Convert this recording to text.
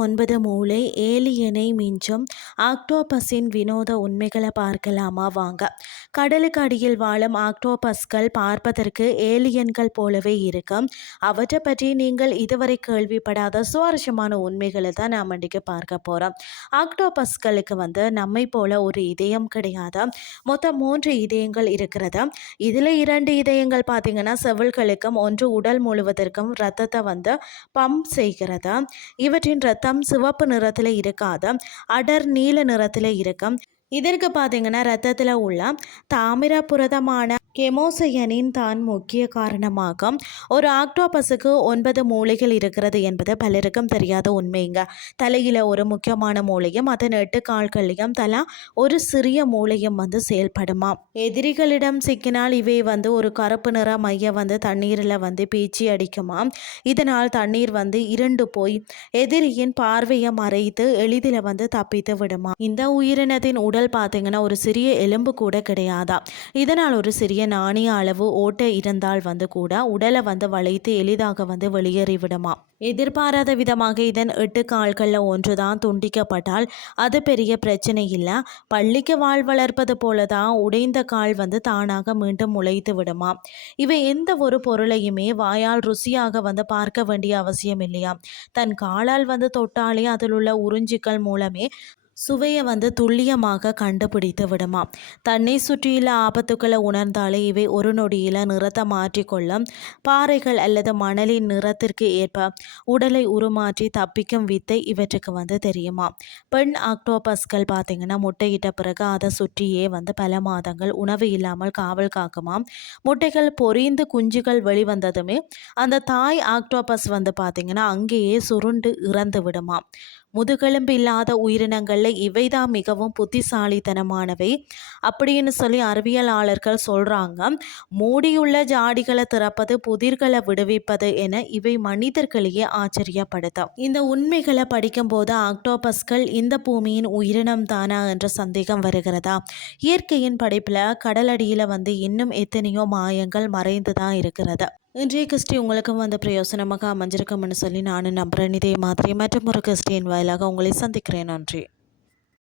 9 மூளை ஏலியனை மிஞ்சும் ஆக்டோபஸின் வினோத உண்மைகளை பார்க்கலாமா வாங்க. கடலுக்கு அடியில் வாழும் ஆக்டோபஸ்கள் பார்ப்பதற்கு ஏலியன்கள் போலவே இருக்கும். அவற்றை பற்றி நீங்கள் இதுவரை கேள்விப்படாத சுவாரஸ்யமான உண்மைகளை தான் நாம் இன்றைக்கு பார்க்க போகிறோம். ஆக்டோபஸ்களுக்கு நம்மை போல ஒரு இதயம் கிடையாது. மொத்தம் 3 இதயங்கள் இருக்கிறது. இதில் 2 இதயங்கள் பார்த்தீங்கன்னா செவில்களுக்கும் ஒன்று உடல் முழுவதற்கும் இரத்தத்தை பம்ப் செய்கிறது. இவற்றின் இரத்தம் சிவப்பு நிறத்தில் இருக்காது, அடர் நீல நிறத்தில் இருக்கும். இதற்கு பார்த்தீங்கன்னா இரத்தத்தில் உள்ள தாமிர புரதமான கெமோசையனின் தான் முக்கிய காரணமாகும். ஒரு ஆக்டோபஸுக்கு 9 மூளைகள் இருக்கிறது என்பது பலருக்கும் தெரியாத உண்மைங்க. தலையில் ஒரு முக்கியமான மூளையும் அதன் 8 கால்களையும் தலா ஒரு சிறிய மூளையும் செயல்படுமா. எதிரிகளிடம் சிக்கினால் இவை ஒரு கருப்பு நிற மைய தண்ணீரில் பீச்சி அடிக்குமா. இதனால் தண்ணீர் இருண்டு போய் எதிரியின் பார்வையை மறைத்து எளிதில் தப்பித்து விடுமா. இந்த உயிரினத்தின் உடல் பார்த்தீங்கன்னா ஒரு சிறிய எலும்பு கூட கிடையாதா. இதனால் ஒரு சிறிய நாணய அளவு ஓட்டை இருந்தால் கூட உடலை வளைத்து எளிதாக வெளியேறிவிடுமா. எதிர்பாராத விதமாக இதன் 8 கால்களில் ஒன்றுதான் துண்டிக்கப்பட்டால் அது பெரிய பிரச்சனை இல்லை. பள்ளிக்கு வாழ் வளர்ப்பது போல தான் உடைந்த கால் தானாக மீண்டும் முளைத்து விடுமா. இவை எந்த ஒரு பொருளையுமே வாயால் ருசியாக பார்க்க வேண்டிய அவசியம் இல்லையா. தன் காலால் தொட்டாலே அதில் உள்ள உறிஞ்சிகள் மூலமே சுவையை துல்லியமாக கண்டுபிடித்து விடுமா. தன்னை சுற்றியுள்ள ஆபத்துக்களை உணர்ந்தாலே இவை ஒரு நொடியில் நிறத்தை மாற்றிக்கொள்ளும். பாறைகள் அல்லது மணலின் நிறத்திற்கு ஏற்ப உடலை உருமாற்றி தப்பிக்கும் வித்தை இவற்றுக்கு தெரியுமா. பெண் ஆக்டோபஸ்கள் பார்த்தீங்கன்னா முட்டையிட்ட பிறகு அதை சுற்றியே பல மாதங்கள் உணவு இல்லாமல் காவல் காக்குமாம். முட்டைகள் பொரிந்து குஞ்சுகள் வெளிவந்ததுமே அந்த தாய் ஆக்டோபஸ் பார்த்தீங்கன்னா அங்கேயே சுருண்டு இறந்து விடுமா. முதுகெலும்பு இல்லாத உயிரினங்களில் இவைதான் மிகவும் புத்திசாலித்தனமானவை அப்படின்னு அறிவியலாளர்கள் சொல்கிறாங்க. மூடியுள்ள ஜாடிகளை திறப்பது, புதிர்களை விடுவிப்பது என இவை மனிதர்களையே ஆச்சரியப்படுத்தும். இந்த உண்மைகளை படிக்கும்போது ஆக்டோபஸ்கள் இந்த பூமியின் உயிரினம் தானா என்ற சந்தேகம் வருகிறதா. இயற்கையின் படைப்பில் கடலடியில் இன்னும் எத்தனையோ மாயங்கள் மறைந்து தான் இருக்கிறது. இன்றைய கிறிஸ்டி உங்களுக்கும் பிரயோசனமாக அமைஞ்சிருக்கும்னு நானும் நம்புகிறேன். இதே மாதிரி மற்றும் ஒரு கிறிஸ்டியின் வாயிலாக உங்களை சந்திக்கிறேன். நன்றி.